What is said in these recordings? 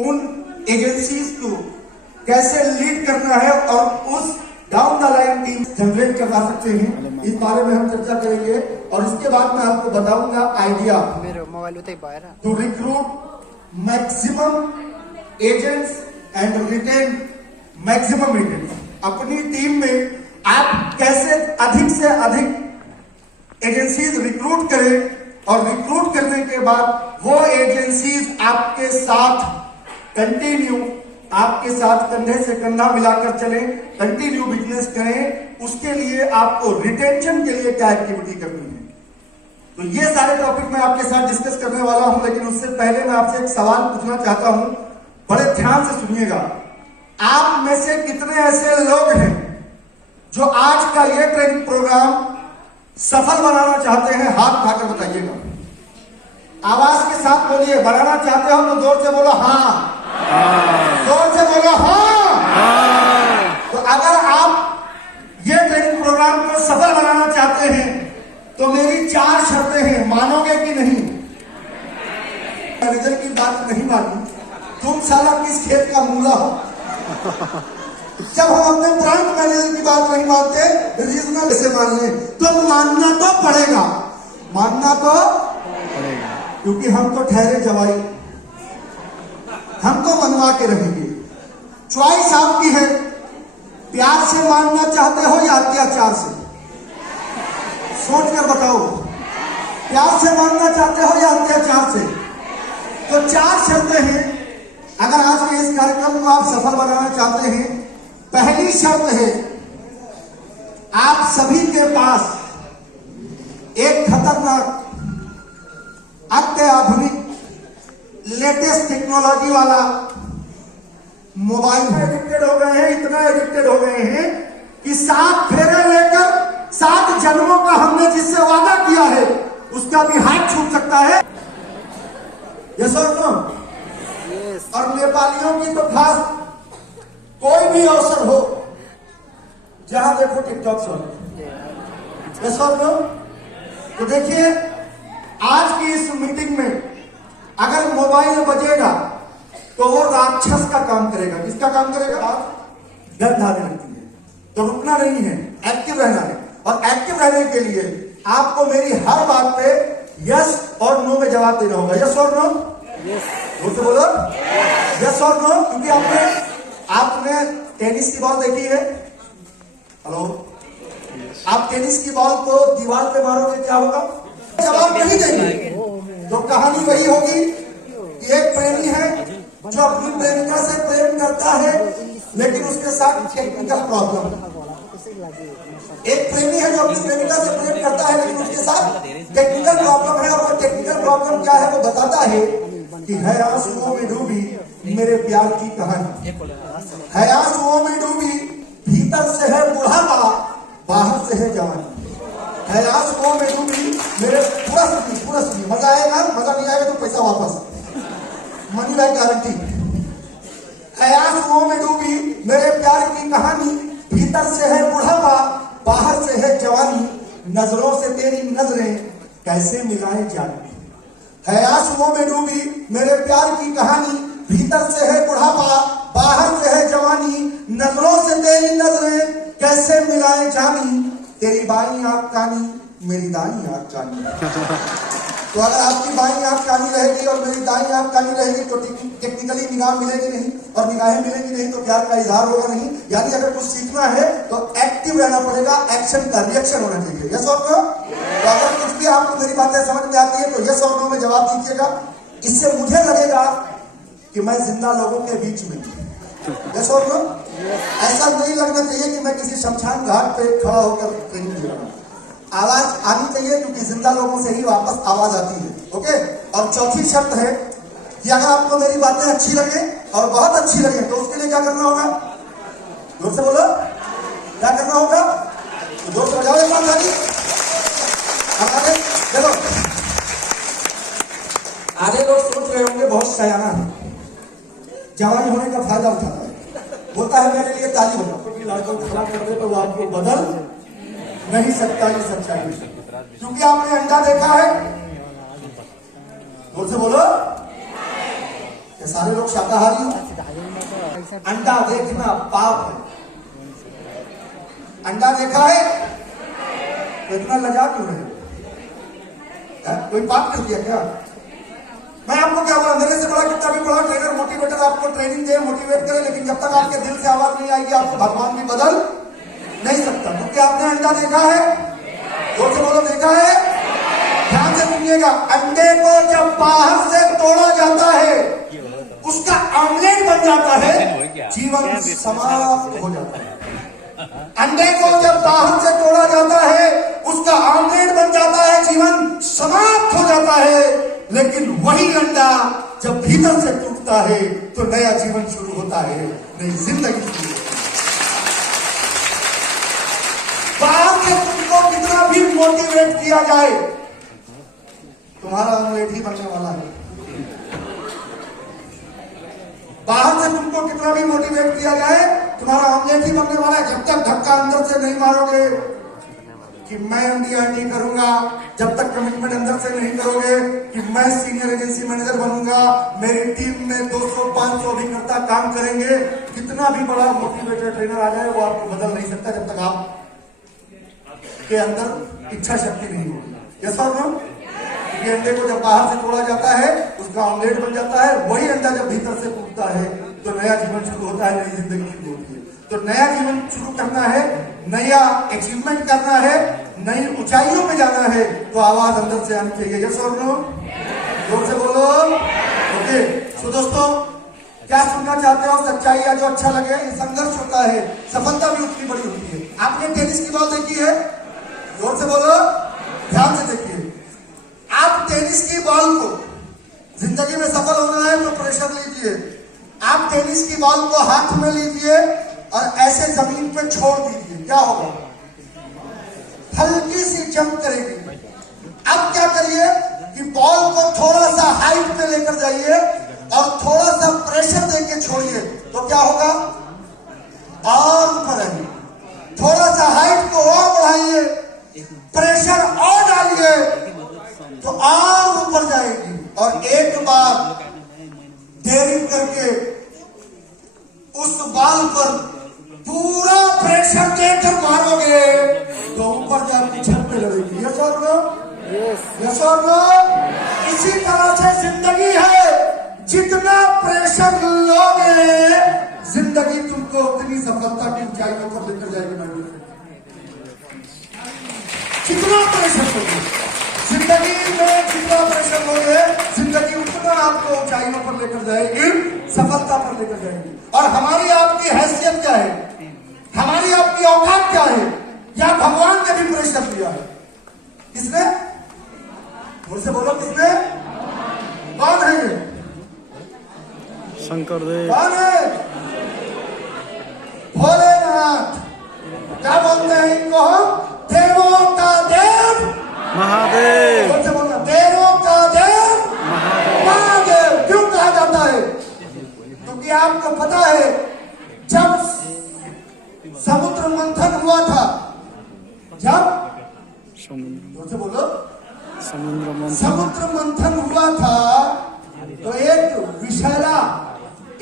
उन एजेंसीज को कैसे लीड करना है और उस down the line team generate करवा सकते हैं, इस बारे में हम चर्चा करेंगे। और इसके बाद मैं आपको बताऊंगा idea to recruit maximum agents and retain maximum agents. अपनी टीम में आप कैसे अधिक से अधिक एजेंसीज रिक्रूट करें और रिक्रूट करने के बाद वो एजेंसीज आपके साथ कंटिन्यू, आपके साथ कंधे से कंधा मिलाकर चलें, कंटिन्यू बिजनेस करें। उसके लिए आपको रिटेंशन के लिए क्या एक्टिविटी करनी है, तो ये सारे टॉपिक मैं आपके साथ डिस्कस करने वाला हूं। लेकिन उससे पहले मैं आपसे एक सवाल पूछना चाहता हूं, बड़े ध्यान से सुनिएगा। आप में से कितने ऐसे लोग हैं जो आज का ये ट्रेनिंग प्रोग्राम सफल बनाना चाहते हैं? हाथ उठाकर बताइएगा। आवाज के साथ बोलिए। बनाना चाहते हो तो जोर से बोलो हाँ, जोर से बोलो हाँ। तो अगर आप ये ट्रेनिंग प्रोग्राम को सफल बनाना चाहते हैं तो मेरी 4 शर्तें हैं, मानोगे कि नहीं? मैनेजर की बात नहीं मानी, तुम साला किस खेत का मूला हो? जब हम अपने ब्रांच मैनेजर की बात नहीं मानते, रीजनल से मान ले तो मानना तो पड़ेगा, मानना तो पड़ेगा, क्योंकि हम तो ठहरे जवाई, हम तो मनवा के रहेंगे। चॉइस आपकी है, प्यार से मानना चाहते हो या अत्याचार से? सोच कर बताओ, प्यार से मानना चाहते हो या अत्याचार से? तो 4 शर्तें हैं। अगर आज के इस कार्यक्रम को आप सफल बनाना चाहते हैं, पहली शर्त है आप सभी के पास एक खतरनाक अत्याधुनिक लेटेस्ट टेक्नोलॉजी वाला मोबाइल है। एडिक्टेड हो गए हैं, इतना एडिक्टेड हो गए हैं कि 7 फेरे लेकर 7 जन्मों का हमने जिससे वादा किया है उसका भी हाथ छूट सकता है। यस और नो? और नेपालियों की तो खास, कोई भी अवसर हो जहां देखो टिकटॉक चल। यस और नो? तो देखिए आज की इस मीटिंग में अगर मोबाइल बजेगा तो वो राक्षस का काम करेगा। किसका काम करेगा? गंध आने लगती है तो रुकना नहीं है, एक्टिव रहना है। और एक्टिव रहने के लिए आपको मेरी हर बात पे यस और नो में जवाब देना होगा। यस और नो? बोल के बोलो यस और नो। क्योंकि आपने टेनिस की बॉल देखी है? हेलो, आप टेनिस की बॉल को दीवार पे मारोगे, क्या होगा? जवाब नहीं देंगे। तो कहानी वही होगी कि एक प्रेमी है जो अपनी प्रेमिका से प्रेम करता है लेकिन उसके साथ टेक्निकल प्रॉब्लम। एक प्रेमी है जो अपनी प्रेमिका से प्रेम करता है लेकिन उसके साथ टेक्निकल प्रॉब्लम है। और वो टेक्निकल प्रॉब्लम क्या है वो बताता है कि है आंसुओं में डूबी मेरे प्यार की कहानी, है आंसुओं में डूबी, भीतर से है बुढ़ापा, बाहर से है जवानी। है आंसुओं में डूबी मेरे, पूरा सुनिए, मजा आएगा, मजा नहीं आएगा तो पैसा वापस, मनी बैक गारंटी। है आंसुओं में डूबी मेरे प्यार की कहानी, भीतर से है बुढ़ापा, बाहर से है जवानी, नजरों से तेरी नजरें कैसे मिलाए जानी। है आंसुओं में डूबी मेरे प्यार की कहानी, भीतर से है बुढ़ापा, बाहर से है जवानी, नजरों से तेरी नजरें कैसे मिलाए जानी। तेरी बाईं आंख कानी, मेरी दाईं आंख कानी। तो अगर आपकी बाईं आंख कानी रहेगी और मेरी दाईं आंख कानी रहेगी तो टेक्निकली निगाह मिलेगी नहीं, और निगाहें मिलेगी नहीं तो प्यार का इजहार होगा नहीं। यानी अगर कुछ सीखना है तो एक्टिव रहना पड़ेगा, एक्शन का रिएक्शन होना चाहिए। यस और नो? तो अगर कुछ भी आपको मेरी बातें समझ में आती है तो यस और नो में जवाब दीजिएगा। इससे मुझे लगेगा कि मैं जिंदा लोगों के बीच में। यस और नो? ऐसा नहीं लगना चाहिए कि मैं किसी शमशान घाट पे खड़ा होकर ट्रेनिंग दे रहा हूं। आवाज आनी चाहिए क्योंकि जिंदा लोगों से ही वापस आवाज आती है। ओके? और चौथी शर्त है कि अगर आपको मेरी बातें अच्छी लगे और बहुत अच्छी लगे तो उसके लिए क्या करना होगा? जोर से बोलो, क्या करना होगा? तो जोर से बजाओ एक बात आगे। आगे देखो, आधे लोग सोच रहे होंगे बहुत सयाना है, जवान होने का फायदा उठाता है, बोलता है मेरे लिए ताली बजाओ, क्योंकि लड़कों को खड़ा कर दे तो वो आपको बदल नहीं सकता। ये सच्चाई है, क्योंकि आपने अंडा देखा है। बोल से बोलो, ये सारे लोग शाकाहारी हो? अंडा देखना पाप है। अंडा देखा है तो इतना लजा क्यों रहे? कोई पाप नहीं किया क्या? मैं आपको क्या बोला, मेरे से बड़ा कितना भी बड़ा ट्रेनर मोटिवेटर आपको ट्रेनिंग दे, मोटिवेट करे, लेकिन जब तक आपके दिल से आवाज नहीं आएगी आपको भगवान भी बदल नहीं सकता। क्योंकि आपने अंडा देखा है, जोर से बोलो देखा है। ध्यान से सुनिएगा, अंडे को जब बाहर से तोड़ा जाता है उसका ऑमलेट बन जाता है, जीवन समाप्त हो जाता है। अंडे को जब बाहर से तोड़ा जाता है उसका ऑमलेट बन जाता है, जीवन समाप्त हो जाता है। लेकिन वही अंडा जब भीतर से टूटता है तो नया जीवन शुरू होता है, नई जिंदगी शुरू होती है। बाहर से तुमको कितना भी मोटिवेट किया जाए तुम्हारा ऑमलेट ही बनने वाला है। बाहर से तुमको कितना भी मोटिवेट किया जाए तुम्हारा ऑमलेट ही बनने वाला है। जब तक धक्का अंदर से नहीं मारोगे कि मैं MD करूंगा, जब तक कमिटमेंट अंदर से नहीं करोगे कि मैं सीनियर एजेंसी मैनेजर बनूंगा, मेरी टीम में 200-500 अभिकर्ता काम करेंगे, कितना भी बड़ा मोटिवेटर ट्रेनर आ जाए वो आपको बदल नहीं सकता जब तक आप के अंदर इच्छा शक्ति नहीं होगी। यस और नो? ये अंडे को जब बाहर से तोड़ा जाता है उसका ऑमलेट बन जाता है, वही अंडा जब भीतर से टूटता है तो नया जीवन शुरू होता है, नई जिंदगी शुरू होती है। तो नया जीवन शुरू करना है, नया अचीवमेंट करना है, नई ऊंचाइयों पे जाना है तो आवाज अंदर से आनी चाहिए। यस और नो? जोर से बोलो। ओके, सो दोस्तों क्या सुनना चाहते हो? सच्चाई या जो अच्छा लगे। ये संघर्ष होता है, सफलता भी उतनी बड़ी होती है। आपने टेनिस की बॉल देखी है? जोर से बोलो, ध्यान से देखिए। आप टेनिस की बॉल को जिंदगी में सफल होना है तो प्रेशर लीजिए। आप टेनिस की बॉल को हाथ में लीजिए और ऐसे जमीन पे छोड़ दीजिए, क्या होगा? हल्की सी जंप करेगी। अब क्या करिए कि बॉल को थोड़ा सा हाइट पे लेकर जाइए और थोड़ा सा प्रेशर देके छोड़िए तो क्या होगा? और ऊपर आइए। थोड़ा सा हाइट को और बढ़ाइए, प्रेशर और डालिए तो और ऊपर जाएगी। और एक बार देरी करके उस बॉल पर पूरा प्रेशर देकर मारोगे तो ऊपर जाकर छत पे लड़ेगी। यस और नो? यस और नो? इसी तरह से जिंदगी है, जितना प्रेशर लोगे जिंदगी तुमको उतनी सफलता की ऊंचाइयों पर लेकर जाएगी। जितना प्रेशर लोगे जिंदगी में, जितना प्रेशर लोगे जिंदगी उतना आपको ऊंचाइयों पर लेकर जाएगी, सफलता पर लेकर जाएगी। और हमारी आपकी हैसियत क्या है, हमारी आपकी औकात क्या है? या भगवान ने भी प्रेशर दिया है? किसने? मुझसे बोलो किसने? कौन है ये? शंकर देव। कौन है? भोलेनाथ। क्या बोलते हैं इनको हम? देवों का देव महादेव। बोलते बोलना, देवों का देव महादेव। क्यों कहा जाता है? क्योंकि आपको पता है जब समुद्र मंथन हुआ था, जब समुद्र बोलो समुद्र मंथन हुआ था तो एक विषैला,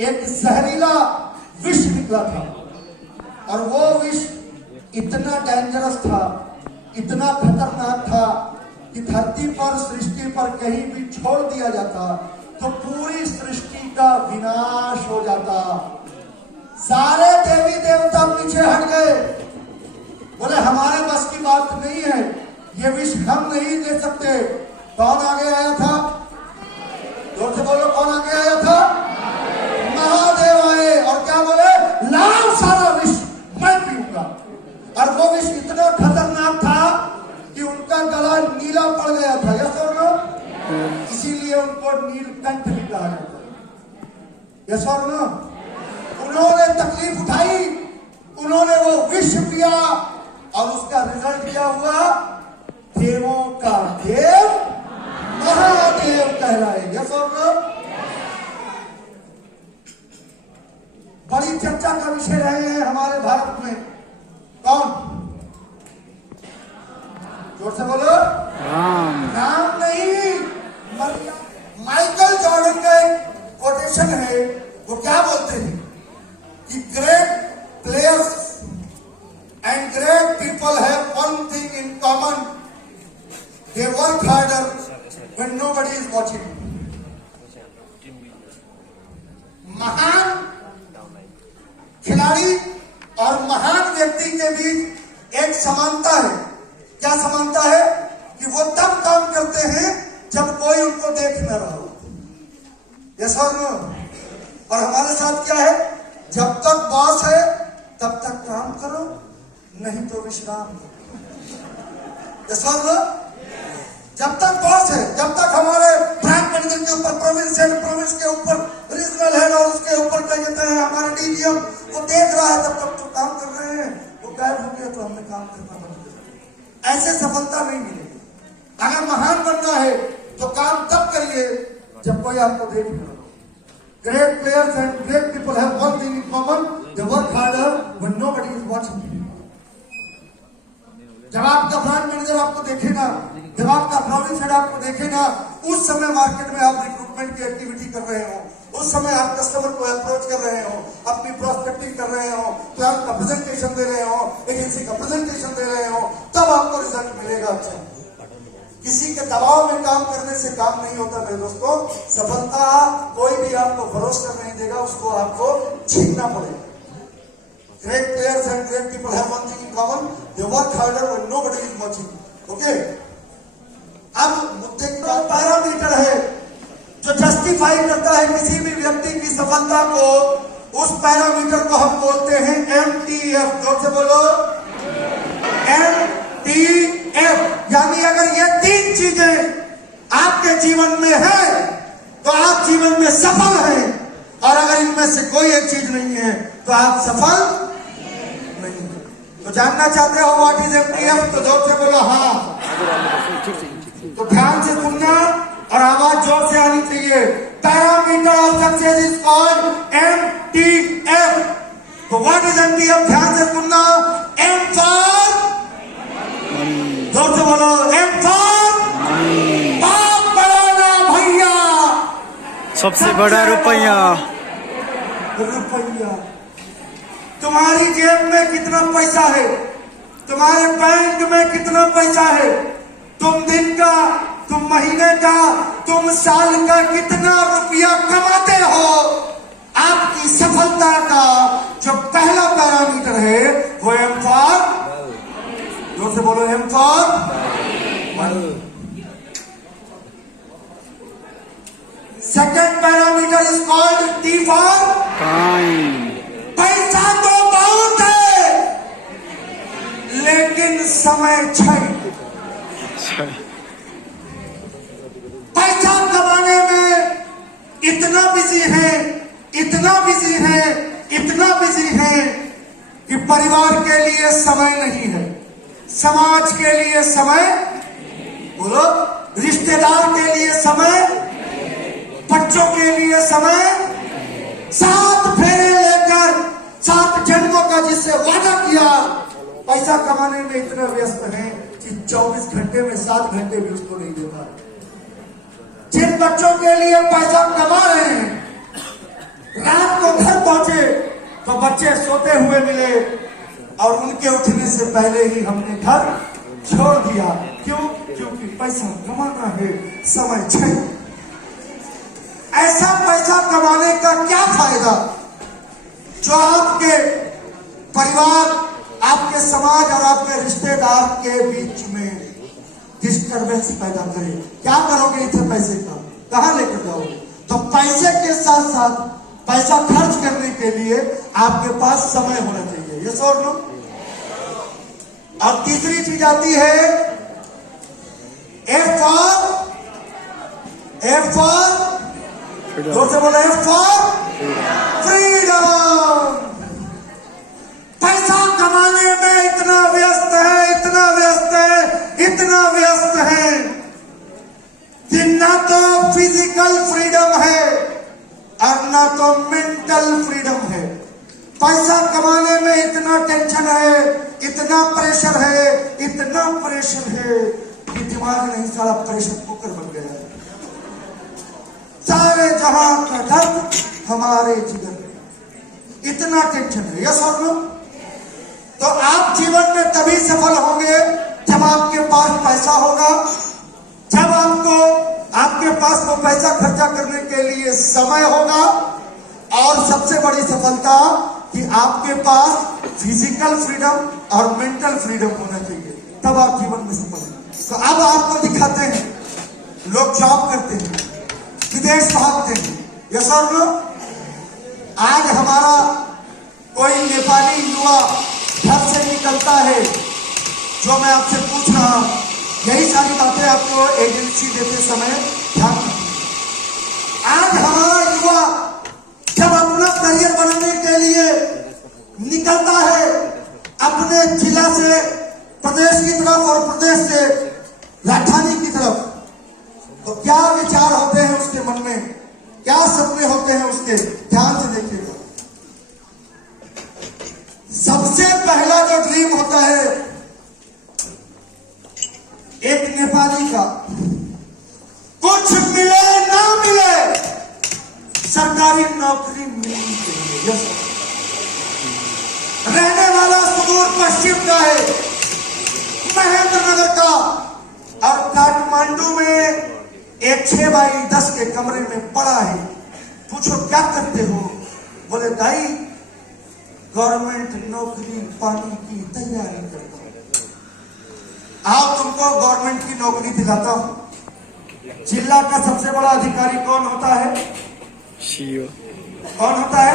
एक जहरीला विष निकला था। और वो विष इतना डेंजरस था, इतना खतरनाक था कि धरती पर, सृष्टि पर कहीं भी छोड़ दिया जाता तो पूरी सृष्टि का विनाश हो जाता। सारे देवी देवता पीछे हट गए, बोले हमारे बस की बात नहीं है, ये विष हम नहीं ले सकते। कौन आगे आया था? जोर से बोलो, कौन आगे आया था? महादेव आए और क्या बोले? लाओ सारा विष मैं पीऊंगा। और वो विष इतना खतरनाक था कि उनका गला नीला पड़ गया था। यस और नो? इसीलिए उनको नीलकंठ भी कहा जाता है। यस और नो? उन्होंने तकलीफ उठाई, उन्होंने वो विष पिया और उसका रिजल्ट क्या हुआ? देवों का देव महादेव कहलाए। यस और नो? बड़ी चर्चा का विषय रहे हैं हमारे भारत में। कौन? जोर से बोलो। राम नहीं, माइकल जॉर्डन का एक कोटेशन वो क्या बोलते हैं कि great players and great people have one thing in common, they work harder when nobody is watching. महान खिलाड़ी और महान व्यक्ति के बीच एक समानता है। क्या समानता है? कि वो तब काम करते हैं जब कोई उनको देख न रहा हो। यस और नो? और हमारे साथ क्या है? जब तक बॉस है तब तक काम करो, नहीं तो विश्राम करो। यस और नो? जब तक बॉस है, जब तक हमारे ब्रांच मैनेजर के ऊपर, प्रोविंस हेड, प्रोविंस के ऊपर रीजनल हेड और उसके ऊपर क्या कहते हैं हमारा डीजीएम, वो देख रहा है, तब तक तो काम कर रहे हैं। वो गायब हो गया तो हमने काम करना बंद कर दिया। ऐसे सफलता नहीं मिलेगी। अगर महान बनना है तो काम तब करिए जब कोई आपको देख न रहा हो। Great players and great people have one thing in common, they work harder when nobody is watching. जब आपका ब्रांड मैनेजर आपको देखेगा, जब आपका प्रोविंस हेड आपको देखेगा, उस समय मार्केट में आप रिक्रूटमेंट की एक्टिविटी कर रहे हो, उस समय आप कस्टमर को अप्रोच कर रहे हो, अपनी प्रोस्पेक्टिंग कर रहे हो, क्लाइंट का प्रेजेंटेशन दे रहे हो, एजेंसी का प्रेजेंटेशन दे रहे हो, तब आपको रिजल्ट मिलेगा। अच्छा, किसी के दबाव में काम करने से काम नहीं होता मेरे दोस्तों। सफलता कोई भी आपको भरोसा नहीं देगा, उसको आपको छीनना पड़ेगा। Great players and great people have one thing in common, they work harder when nobody is watching. Okay? अब मुद्दे की बात पैरामीटर है जो जस्टिफाई करता है किसी भी व्यक्ति की सफलता को। उस पैरामीटर को हम बोलते हैं MTF। जोर से बोलो, MTF। यानी अगर ये तीन चीजें आपके जीवन में है तो आप जीवन में सफल हैं, और अगर इनमें से कोई एक चीज नहीं है तो आप सफल नहीं। तो जानना चाहते हो व्हाट इज MTF? तो जोर से बोलो हाँ। तो ध्यान से सुनना और आवाज जोर से आनी चाहिए। Parameter of success is called MTF। तो व्हाट इज MTF? ध्यान से सुनना। M फॉर, जोर से बोलो, M फॉर बाप बड़ा भैया, सबसे बड़ा रुपया। रुपया। तुम्हारी जेब में कितना पैसा है, तुम्हारे बैंक में कितना पैसा है, तुम दिन का, तुम महीने का, तुम साल का कितना रुपया कमाते हो, आपकी सफलता का जो पहला पैरामीटर है वो M फॉर, जोर से बोलो, M for money. Second parameter is called T for time. पैसा तो बहुत है लेकिन समय छह। पैसा कमाने में इतना बिजी है, इतना बिजी है, इतना बिजी है कि परिवार के लिए समय नहीं है, समाज के लिए समय, बोलो, रिश्तेदार के लिए समय, बच्चों के लिए समय, 7 फेरे लेकर 7 जन्मों का जिससे वादा किया, पैसा कमाने में इतना व्यस्त है कि 24 घंटे में 7 घंटे भी उसको नहीं देता। जिन बच्चों के लिए पैसा कमा रहे हैं, रात को घर पहुंचे तो बच्चे सोते हुए मिले और उनके उठने से पहले ही हमने घर छोड़ दिया। क्यों? क्योंकि पैसा कमाना है, समय चाहिए। ऐसा पैसा कमाने का क्या फायदा जो आपके परिवार, आपके समाज और आपके रिश्तेदार के बीच में डिस्टर्बेंस पैदा करे? क्या करोगे इतने पैसे का? कहां लेकर जाओगे? तो पैसे के साथ साथ पैसा खर्च करने के लिए आपके पास समय होना चाहिए। ये सोच लो। अब तीसरी चीज आती है F फॉर, जोर से बोलो, F फॉर फ्रीडम। पैसा कमाने में इतना व्यस्त है, इतना व्यस्त है, इतना व्यस्त है कि ना तो फिजिकल फ्रीडम है और ना तो मेंटल फ्रीडम है। पैसा कमाने में इतना टेंशन है, इतना प्रेशर है, इतना प्रेशर है कि दिमाग नहीं, सारा प्रेशर कुकर बन गया है। सारे जहां का दर्द हमारे जीवन में इतना टेंशन है, यस और नो? तो आप जीवन में तभी सफल होंगे जब आपके पास पैसा होगा, जब आपके पास वो पैसा खर्चा करने के लिए समय होगा, और सबसे बड़ी सफलता कि आपके पास फिजिकल फ्रीडम और मेंटल फ्रीडम होना चाहिए, तब आप जीवन में सफल हैं। तो अब आपको दिखाते हैं, लोग जॉब करते हैं, विदेश भागते हैं, यस और नो? आज हमारा कोई नेपाली युवा घर से निकलता है, जो मैं आपसे पूछ रहा हूं, यही सारी बातें आपको एजेंसी देते समय ध्यान रखनी। आज हमारा युवा जब अपना करियर बनाने के लिए निकलता है अपने जिला से प्रदेश की तरफ और प्रदेश से राजधानी की तरफ, तो क्या विचार होते हैं उसके मन में, क्या सपने होते हैं उसके, ध्यान से देखिएगा। सबसे पहला जो ड्रीम होता है एक नेपाली का, कुछ मिले ना मिले सरकारी नौकरी मिलनी चाहिए। यस, रहने वाला सुदूर पश्चिम का है, महेंद्र नगर का, और काठमांडू में एक 6x10 के कमरे में पड़ा है। पूछो क्या करते हो? बोले दाई गवर्नमेंट नौकरी पाने की तैयारी करता हूं। आओ तुमको गवर्नमेंट की नौकरी दिलाता हूं। जिला का सबसे बड़ा अधिकारी कौन होता है? सीईओ। कौन होता है?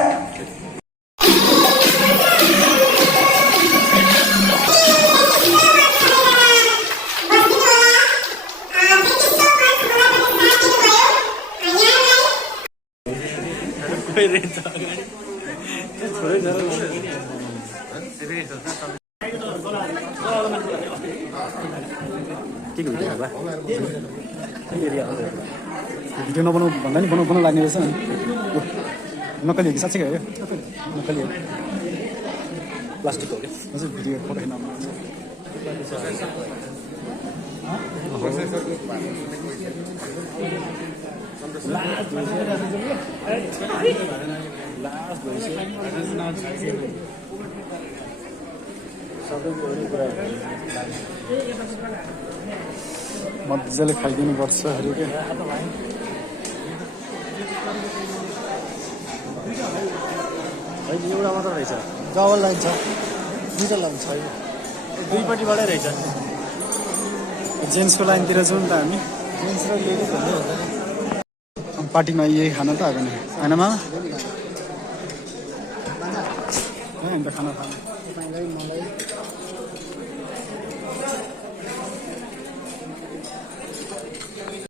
भिडियो नबनाऊ भन्दा नि बनाउनु लाग्ने रहेछ नि। नक्कली हो कि साँच्चै हो? नक्कली हो, प्लास्टिक हो कि? हजुर, भिडियो फोटो खिच्न मजाले खाइदिनु पर्छ अरे के। एउटा मात्र रहेछ, डबल लाइन छ, दुईटा लाइन छ, दुईपट्टिबाटै रहेछ। जेन्ट्सको लाइनतिर जाउँ नि त हामी। जेन्ट्स र लेडिज भन्ने हुँदैन। पार्टीमा यही खाना त आएको नि होइन मामा? होइन त खाना खानु